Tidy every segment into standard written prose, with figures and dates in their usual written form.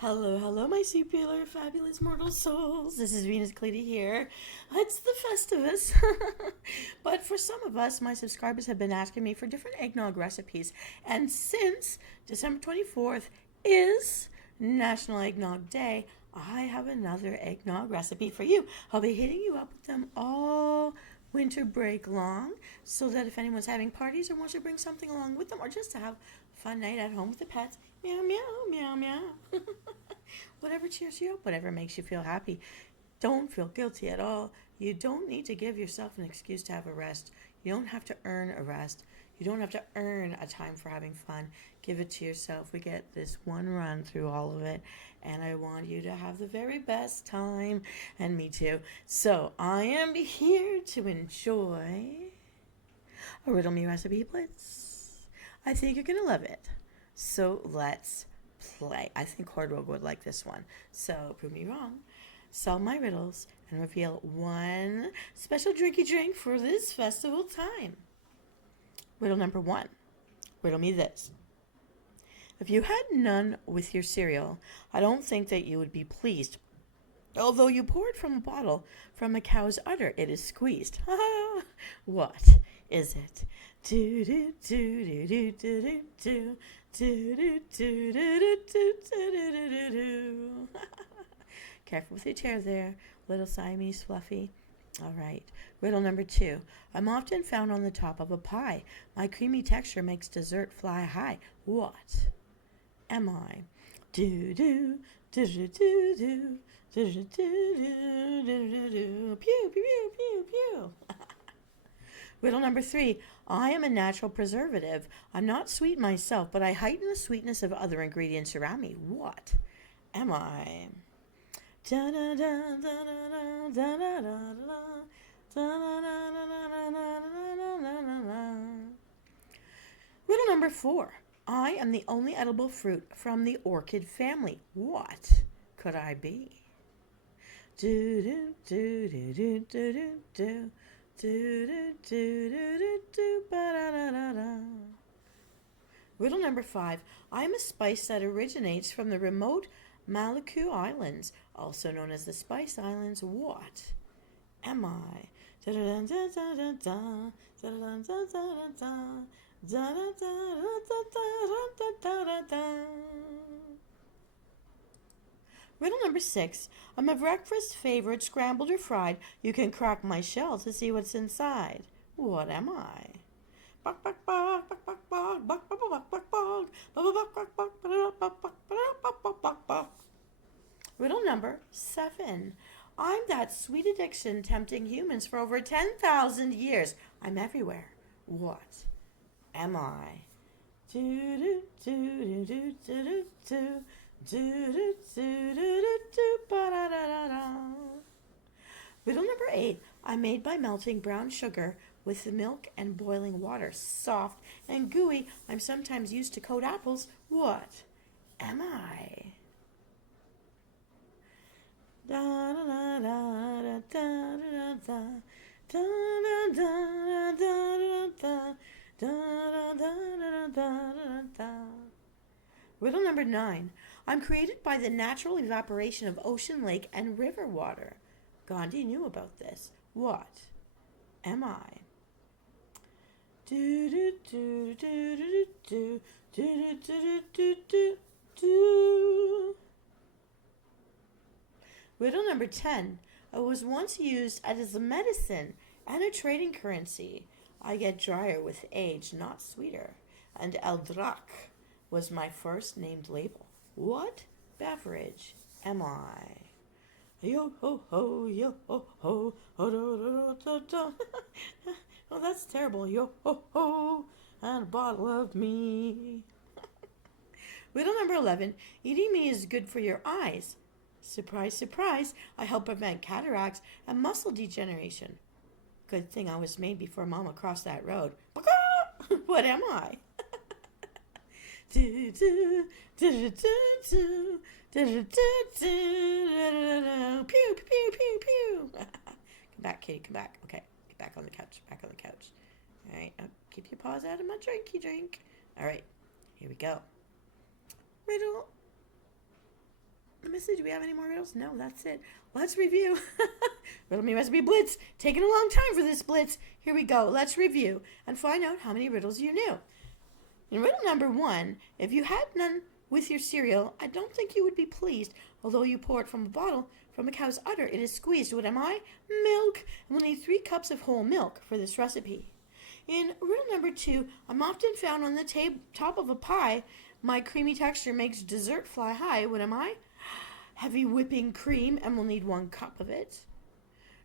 Hello, hello, my super fabulous mortal souls. This is Venus Callida here. It's the Festivus. But for some of us, my subscribers have been asking me for different eggnog recipes. And since December 24th is National Eggnog Day, I have another eggnog recipe for you. I'll be hitting you up with them all winter break long so that if anyone's having parties or wants to bring something along with them or just to have a fun night at home with the pets, meow, meow, meow, meow. Whatever cheers you up, whatever makes you feel happy. Don't feel guilty at all. You don't need to give yourself an excuse to have a rest. You don't have to earn a rest. You don't have to earn a time for having fun. Give it to yourself. We get this one run through all of it, and I want you to have the very best time, and me too. So I am here to enjoy a Riddle Me Recipe Blitz. I think you're going to love it. So let's play. I think Cordwell would like this one. So prove me wrong. Solve my riddles and reveal one special drinky drink for this festival time. Riddle number 1. Riddle me this. If you had none with your cereal, I don't think that you would be pleased. Although you pour it from a bottle, from a cow's udder, it is squeezed. What is it? Do do do do do do do do do do do do do do do do. Careful with your chair there, little Siamese Fluffy. All right. Riddle number 2. I'm often found on the top of a pie. My creamy texture makes dessert fly high. What am I? Do do do do do do do do do do do. Pew pew pew pew pew. Riddle number 3. I am a natural preservative. I'm not sweet myself, but I heighten the sweetness of other ingredients around me. What am I? Riddle number 4. I am the only edible fruit from the orchid family. What could I be? Do do do do do do do do. Do, do, do, do, do, do, ba-da-da-da-da. Riddle number 5. I am a spice that originates from the remote Maluku Islands, also known as the Spice Islands. What am I? Riddle number 6. I'm a breakfast favorite, scrambled or fried. You can crack my shell to see what's inside. What am I? Riddle number 7. I'm that sweet addiction tempting humans for over 10,000 years. I'm everywhere. What am I? Do do do do do do do. Do, do, do, do, do, do, ba-da-da-da-da. Riddle number 8. I'm made by melting brown sugar with the milk and boiling water. Soft and gooey. I'm sometimes used to coat apples. What am I? Da da da da da da da da da da da da da da da. Riddle number 9. I'm created by the natural evaporation of ocean, lake, and river water. Gandhi knew about this. What am I? Do do do do do do do do do do do. Riddle number 10. I was once used as a medicine and a trading currency. I get drier with age, not sweeter. And Eldrak was my first named label. What beverage am I? Yo ho ho, yo ho ho, ho do do do do. Oh, that's terrible. Yo ho ho, and a bottle of me. Riddle number 11. Eating me is good for your eyes. Surprise, surprise. I help prevent cataracts and muscle degeneration. Good thing I was made before Mama crossed that road. What am I? Do do do do do do do do. Pew pew pew pew. Come back, kitty. Come back. Okay, get back on the couch. Back on the couch. All right. Keep your paws out of my drinky drink. All right. Here we go. Riddle miss it? Do we have any more riddles? No, that's it. Let's review. Riddle Me Recipe Blitz. Taking a long time for this blitz. Here we go. Let's review and find out how many riddles you knew. In riddle number 1, if you had none with your cereal, I don't think you would be pleased. Although you pour it from a bottle, from a cow's udder, it is squeezed. What am I? Milk. And we'll need 3 cups of whole milk for this recipe. In riddle number 2, I'm often found on the top of a pie. My creamy texture makes dessert fly high. What am I? Heavy whipping cream, and we'll need 1 cup of it.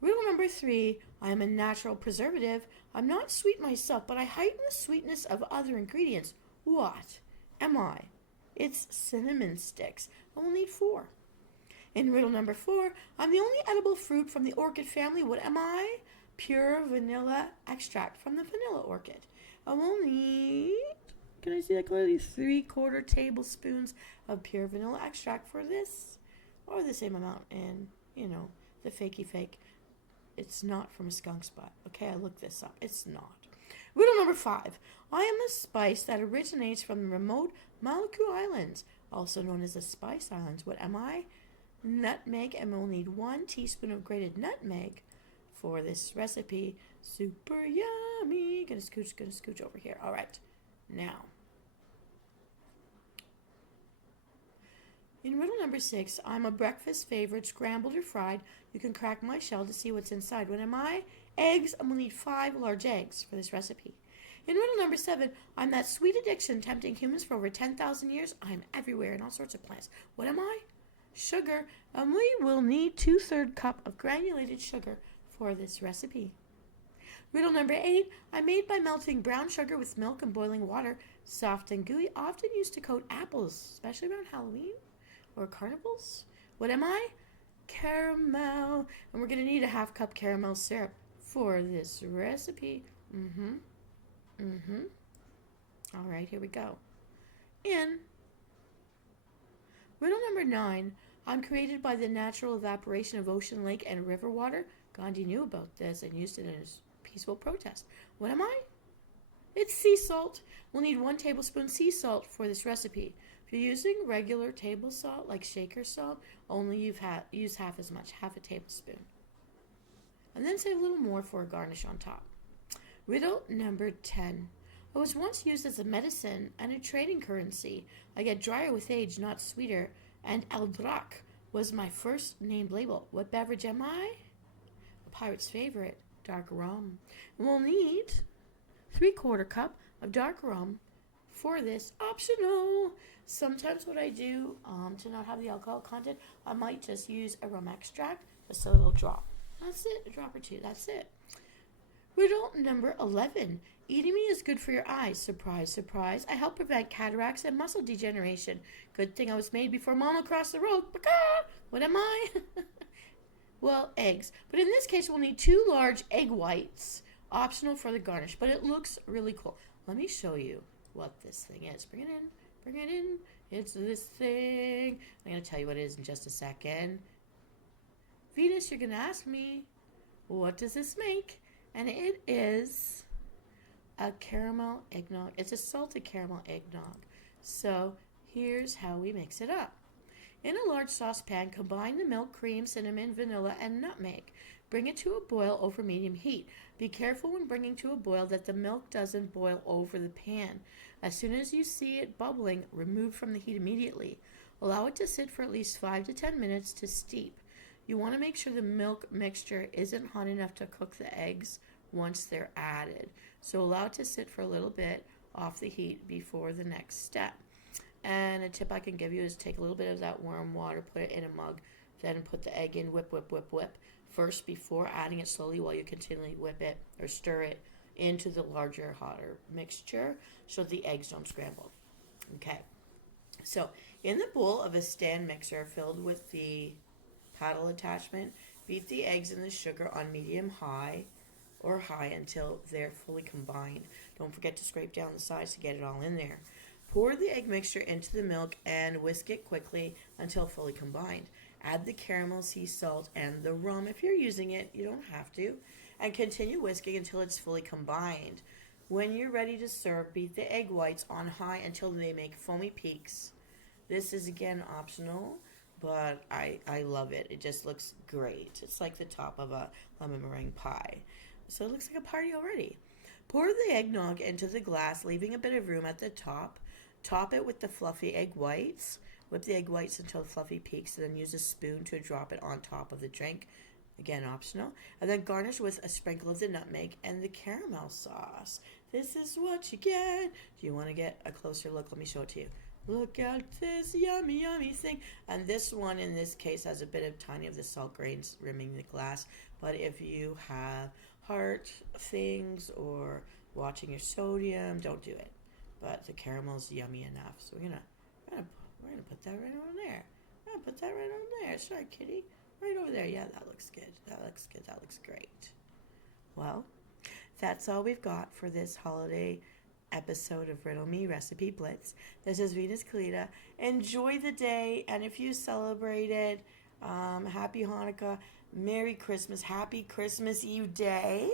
Riddle number 3, I am a natural preservative. I'm not sweet myself, but I heighten the sweetness of other ingredients. What am I? It's cinnamon sticks. I will need 4. In riddle number 4, I'm the only edible fruit from the orchid family. What am I? Pure vanilla extract from the vanilla orchid. I will need, can I see that clearly? 3/4 tablespoons of pure vanilla extract for this, or the same amount in, the fakey fake. It's not from a skunk spot. Okay, I looked this up. It's not. Riddle number 5. I am a spice that originates from the remote Maluku Islands, also known as the Spice Islands. What am I? Nutmeg, and we'll need 1 teaspoon of grated nutmeg for this recipe. Super yummy. Gonna scooch over here. All right. Now, in riddle number 6, I'm a breakfast favorite, scrambled or fried. You can crack my shell to see what's inside. What am I? Eggs, and we'll need 5 large eggs for this recipe. In riddle number 7, I'm that sweet addiction tempting humans for over 10,000 years. I'm everywhere in all sorts of plants. What am I? Sugar, and we will need 2/3 cup of granulated sugar for this recipe. Riddle number 8, I'm made by melting brown sugar with milk and boiling water, soft and gooey, often used to coat apples, especially around Halloween or carnivals. What am I? Caramel, and we're going to need a 1/2 cup caramel syrup for this recipe. All right, here we go. In riddle number 9, I'm created by the natural evaporation of ocean, lake, and river water. Gandhi knew about this and used it in his peaceful protest. What am I? It's sea salt. We'll need 1 tablespoon sea salt for this recipe. If you're using regular table salt, like shaker salt, only use half as much, 1/2 tablespoon. And then save a little more for a garnish on top. Riddle number 10. I was once used as a medicine and a trading currency. I get drier with age, not sweeter. And Aldrak was my first named label. What beverage am I? A pirate's favorite, dark rum. We'll need 3/4 cup of dark rum for this. Optional. Sometimes what I do to not have the alcohol content, I might just use a rum extract, just a little drop. That's it, a drop or 2. That's it. Riddle number 11. Eating me is good for your eyes. Surprise, surprise. I help prevent cataracts and muscle degeneration. Good thing I was made before Mama crossed the road. What am I? Well, eggs. But in this case, we'll need 2 large egg whites. Optional for the garnish, but it looks really cool. Let me show you what this thing is. Bring it in. Bring it in. It's this thing. I'm going to tell you what it is in just a second. Venus, you're going to ask me, what does this make? And it is a caramel eggnog. It's a salted caramel eggnog. So here's how we mix it up. In a large saucepan, combine the milk, cream, cinnamon, vanilla, and nutmeg. Bring it to a boil over medium heat. Be careful when bringing to a boil that the milk doesn't boil over the pan. As soon as you see it bubbling, remove from the heat immediately. Allow it to sit for at least 5 to 10 minutes to steep. You want to make sure the milk mixture isn't hot enough to cook the eggs once they're added. So allow it to sit for a little bit off the heat before the next step. And a tip I can give you is take a little bit of that warm water, put it in a mug, then put the egg in, whip, whip, whip, whip. First before adding it slowly while you continually whip it or stir it into the larger, hotter mixture so the eggs don't scramble. Okay. So in the bowl of a stand mixer filled with the paddle attachment, beat the eggs and the sugar on medium high or high until they're fully combined. Don't forget to scrape down the sides to get it all in there. Pour the egg mixture into the milk and whisk it quickly until fully combined. Add the caramel, sea salt, and the rum. If you're using it, you don't have to. And continue whisking until it's fully combined. When you're ready to serve, beat the egg whites on high until they make foamy peaks. This is again optional. but I love it. It just looks great. It's like the top of a lemon meringue pie. So it looks like a party already. Pour the eggnog into the glass, leaving a bit of room at the top. Top it with the fluffy egg whites. Whip the egg whites until fluffy peaks, and then use a spoon to drop it on top of the drink. Again, optional. And then garnish with a sprinkle of the nutmeg and the caramel sauce. This is what you get. Do you want to get a closer look? Let me show it to you. Look at this yummy, yummy thing. And this one, in this case, has a bit of tiny of the salt grains rimming the glass. But if you have heart things or watching your sodium, don't do it. But the caramel's yummy enough. So we're gonna put that right on there. We're gonna put that right on there. Sorry, kitty. Right over there. Yeah, that looks good. That looks good. That looks great. Well, that's all we've got for this holiday episode of Riddle Me Recipe Blitz. This is Venus Callida. Enjoy the day, and if you celebrated, happy Hanukkah, Merry Christmas, Happy Christmas Eve Day,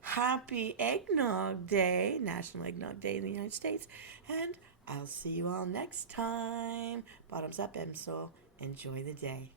Happy Eggnog Day, National Eggnog Day in the United States, and I'll see you all next time. Bottoms up, Emsol. Enjoy the day.